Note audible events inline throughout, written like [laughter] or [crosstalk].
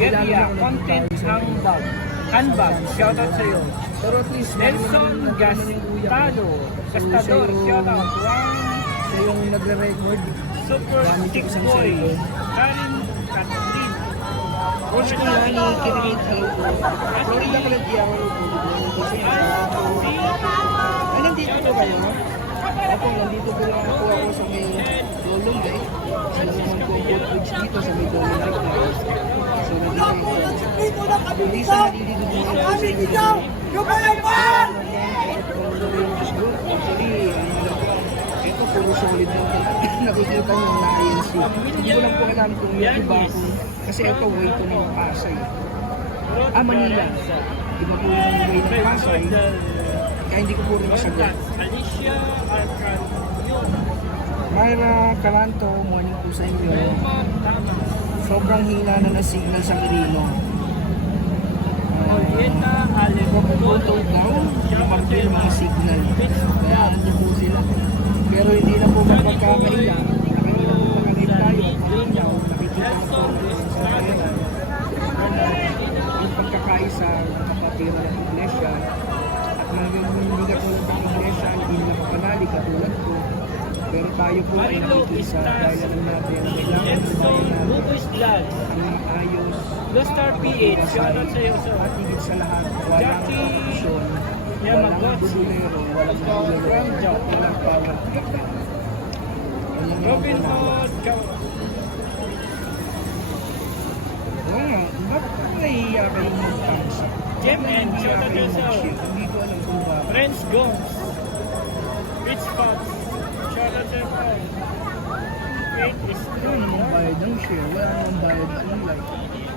Getia, Content Handbag. Handbag, sa'yo. Pero at least, Nelson Gastado, Gastador, shoutout. Juan siya yung nagre-record. Super Stick Boy, Karin Catherine. Coach ko lang ni po. Florida pala di ako Kasi Ay, nandito po kayo? Ako, nandito po lang po ako sa may Lolong eh. Sa ang footbridge dito sa may nandito ako sa inyo. Actually, ano, ito puro solid. Nakikita nyo na INC. Hindi ko lang po alam kung iba kung kasi ito way to ng Pasay. Ah, Manila. Iba po yung way ng Pasay. Kaya hindi ko po rin masagot. Alicia Alcanyon. Myra Caranto, morning po sa inyo. Sobrang hina na na signal sa Quirino. Photo daw, kumakti yung mga signal. Kaya ando po sila. Pero hindi na po magpagkakaila. Po makalit tayo. Pakinyaw, nakikita ko po sa kanila. Yung pagkakaisa ng kapatira ng iglesia. At ngayon hindi katulad ng iglesia, hindi nakapanali katulad ko. Pero tayo po ay nakikisa dahil alam natin ang kailangan Buboy Vlog. ang ayos Gostar PH, shoutout sa at higit sa lahat, walang Jackie korupsyon, walang Yamagotchi. bubulero, walang bubulero, walang power. Robin Hood, Ka- Oo nga, bakit ka nahihiya kayong mag-tansa? Jem and shoutout sa'yo. sa Hindi ko alam kung bakit. Friends Gomes. Rich Pops, shoutout sa Faith is Wala namang bayad ng share, wala namang bayad ng like.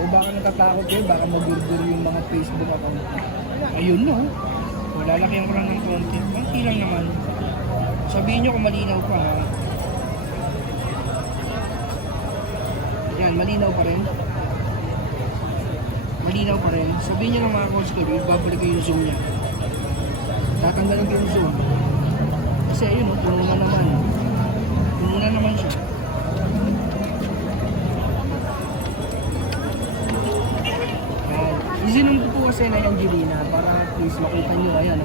O baka natatakot kayo, baka magurgur yung mga Facebook account. Ayun no. O lalakyan ko lang ng konti. Konti lang naman. Sabihin nyo kung malinaw pa ha. Yan, malinaw pa rin. Malinaw pa rin. Sabihin nyo ng mga coach ko, ibabalik ko yung zoom niya. Tatanggalin ko yung zoom. Kasi ayun, na naman. Na naman siya. Ko po kasi na Angelina para at least makita nyo, ayan.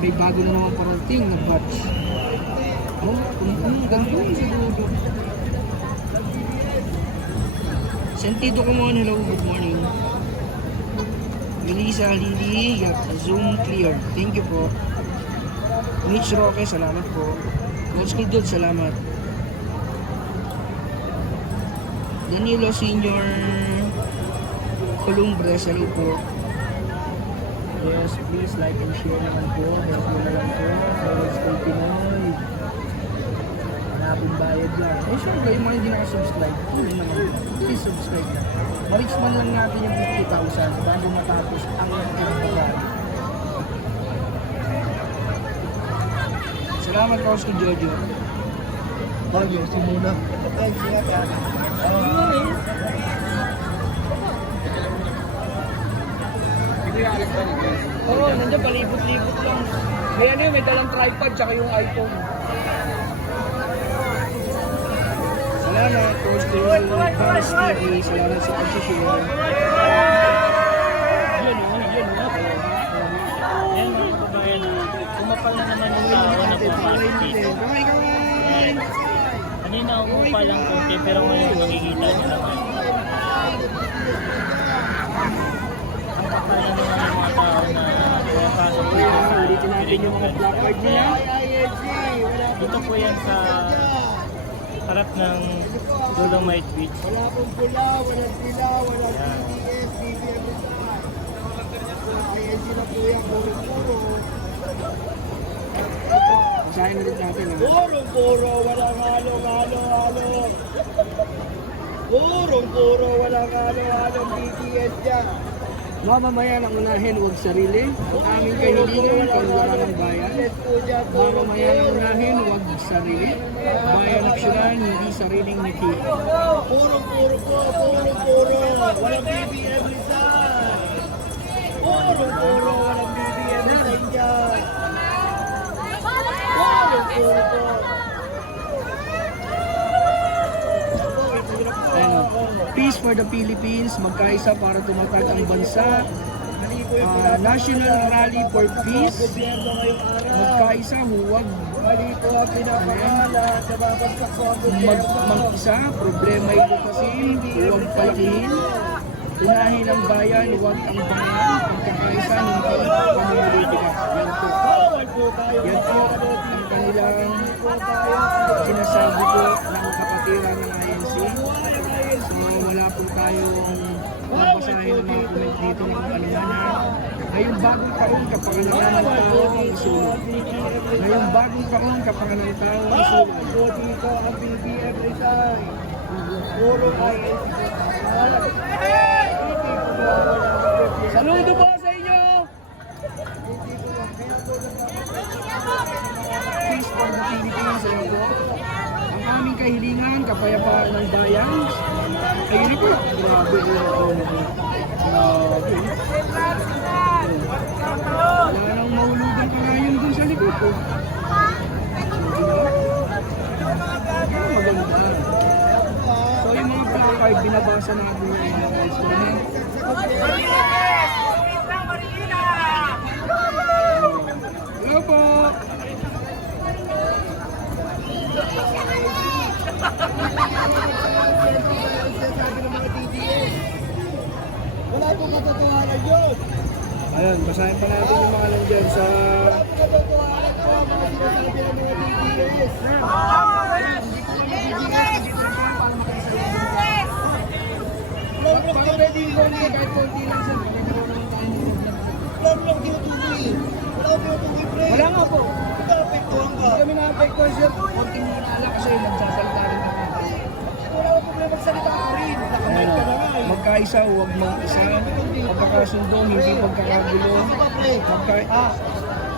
May bago na naman parating na batch. Oh, kung ganito yung siguro. Sentido ko mga hello, good morning. Melissa Lili, Zoom clear. Thank you po. Mitch Roque, salamat po. Coach Kidot, salamat. Danilo Senior Columbres, hello po. Yes, please like and share naman po. Help mo na lang po. So, let's go Pinoy. Hanapin bayad lang. Eh, syempre, yung mga hindi nakasubscribe, tuloy naman. Please subscribe na. Ma-reach man lang natin yung 50,000 bago matapos ang pinagbabaran. Salamat po sa Jojo. Jojo, si Muna. Oo, oh, nandiyan palibot-libot lang. May ano yun, may dalang tripod tsaka yung iPhone. Salamat, Coach TV. Salamat sa pag-share. Yun, yun, yun, yun. Yan, mga kababayan, kumapal na naman yung tao na pumasok dito. Kamay, kamay! Kanina umupa lang konti, pero ngayon makikita niyo naman. Ang kapal na naman yung mga tao na pumapasok dito sa Ulitin natin yung mga placard niya. Dito po yan sa harap ng Dolomite Beach. Wala pong pula, walang pila, walang Yan. BBS, BBM PNC na po yan, puro-puro. Basahin ulit natin. ah. Purong-puro, walang halo, halo, halo. Purong-puro, walang halo, halo, BTS dyan. Mamamayan ang unahin, huwag sarili. Ang aming kahilingan, kalularan ng bayan. Mamamayan ang unahin, huwag sarili. Bayan aksyonan, hindi sariling niki. Purong-puro po, purong-puro, walang BBM Rizal. Purong-puro, walang BBM Rizal dyan. Purong-puro po. Ano, peace Peace for the Philippines, magkaisa para tumatag ang bansa. Ah, National Rally for Peace, magkaisa, huwag ang ang mag mag-isa, problema ay lutasin, huwag palakihin. Unahin ang bayan, huwag ang bayan, pagkakaisa, hindi pamumulitika. Yan po. Yan po ang kanilang sinasabi po ng kapatiran ng wala po tayong mabasahin ng mga comment dito ng kanumanan. Ngayong bagong taon, kapakanan ng tao ang isulong. Ngayong bagong taon, kapakanan ng tao ang isulong. So dito ang BBM resign. Puro. Saludo po sa inyo! Peace for the Philippines. Ang aming kahilingan, kapayapaan ng bayan. Ayun po. Grabe. Grabe. So yung mga placard, binabasa natin yung mga instrument. Hello po! sinasabi ng mga DDS. Wala pong katotohanan yun. Ayun, basahin pa natin yung mga nandyan sa... Wala Baka pwede yung konti, kahit konti lang sa... Vlog lang tinutuloy. Wala pong tinutuloy, pre. Wala nga po. Naapektuhan ka. Hindi kami na-apektuhan sir. Konting maalala kasi nagsasalita rin ako. Wala akong problema magsalita ka rin. Nakamit ka na nga eh. Magkaisa, huwag mong isa. Pagkakasundo, hindi pagkakagulo. Magka... Ah,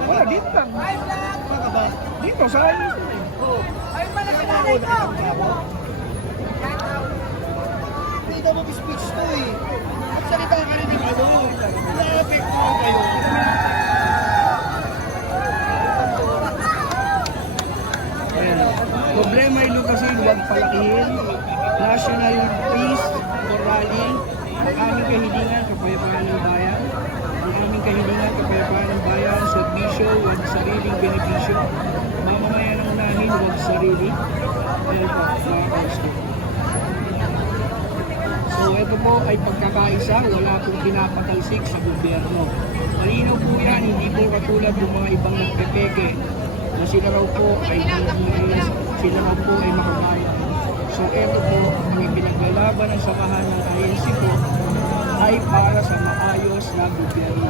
Wala, dito lang. ano ka ba? Dito, sa akin. Freedom of speech to eh. Magsalita ka rin ng ano. Naapektuhan kayo. Ayan. Problema ay lukasin, huwag palakihin. National Peace for Rally. Ang aming kahilingan, kapayapaan ng bayan. Ang aming kahilingan, kapayapaan ng bayan. Servisyo, huwag sariling benepisyo. Mamamayan huwag sarili. Po, mga kausto. So ito po ay pagkakaisa, wala pong pinapatalsik sa gobyerno. Malinaw po yan, hindi po katulad ng mga ibang nagpepeke na sila raw po ay sila raw po ay makabayan. So ito po, ang ipinaglalaban ng samahan ng INC po ay para sa maayos na gobyerno.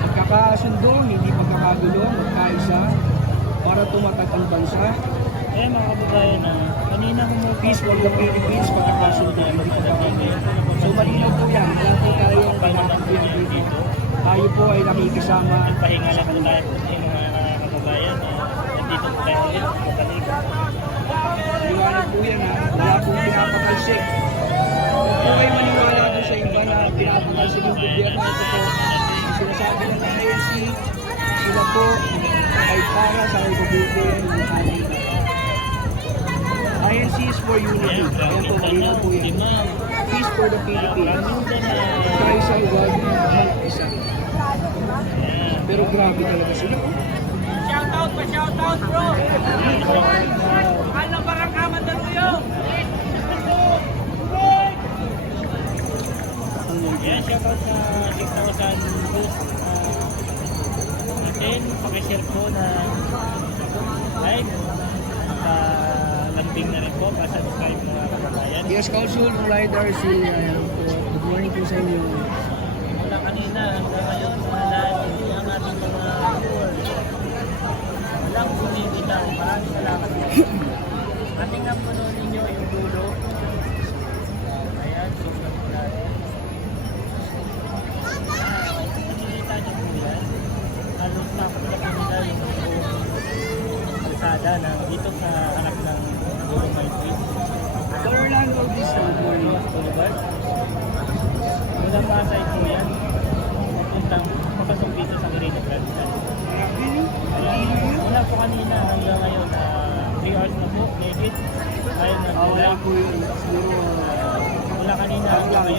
Pagkakasundo, hindi pagkakagulo, magkaisa para tumatak ang bansa, Eh mga kababayan na kanina ko mo peace for the Philippines, pagkakasundo, hindi pagkakagulo. So malinaw po yan, wala po tayong pinakampiyan dito. Tayo po ay nakikisama pahinga lang po tayo po yung mga kababayan na nandito po tayo ulit kapatid. Liwanag po yan ha, wala pong pinapatalsik. Kung po maniwala doon sa iba na pinapatalsik yung gobyerno, ito po, ang sinasabi ng INC, sila po ay para sa ating INC is for unity. Ayan po, malinaw po yan. Peace for the Philippines. Tayo sa huwag mag-isa. Pero grabe talaga sila. oh. Shoutout pa, shoutout bro! Mahal ng barangka Mandaluyong! Yan, shoutout sa 6,000 views. Natin, pakishare po na live. Nakalambing na rin po, pa-subscribe mga kababayan. Yes, Council Rider, si ayan po. Good morning po sa inyo. Mula kanina hanggang ngayon, dahil ang ating mga viewers. Walang bumibitaw. Maraming salamat po. [coughs] Ating ang puno ninyo yung dulo. Wala po kanina hanggang ngayon na 3 na po, legit. Tayo na oh, wala po yun. Siguro, wala kanina po ako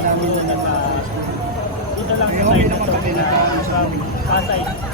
sa mga nasa... Dito lang sa side na to, sa Pasay.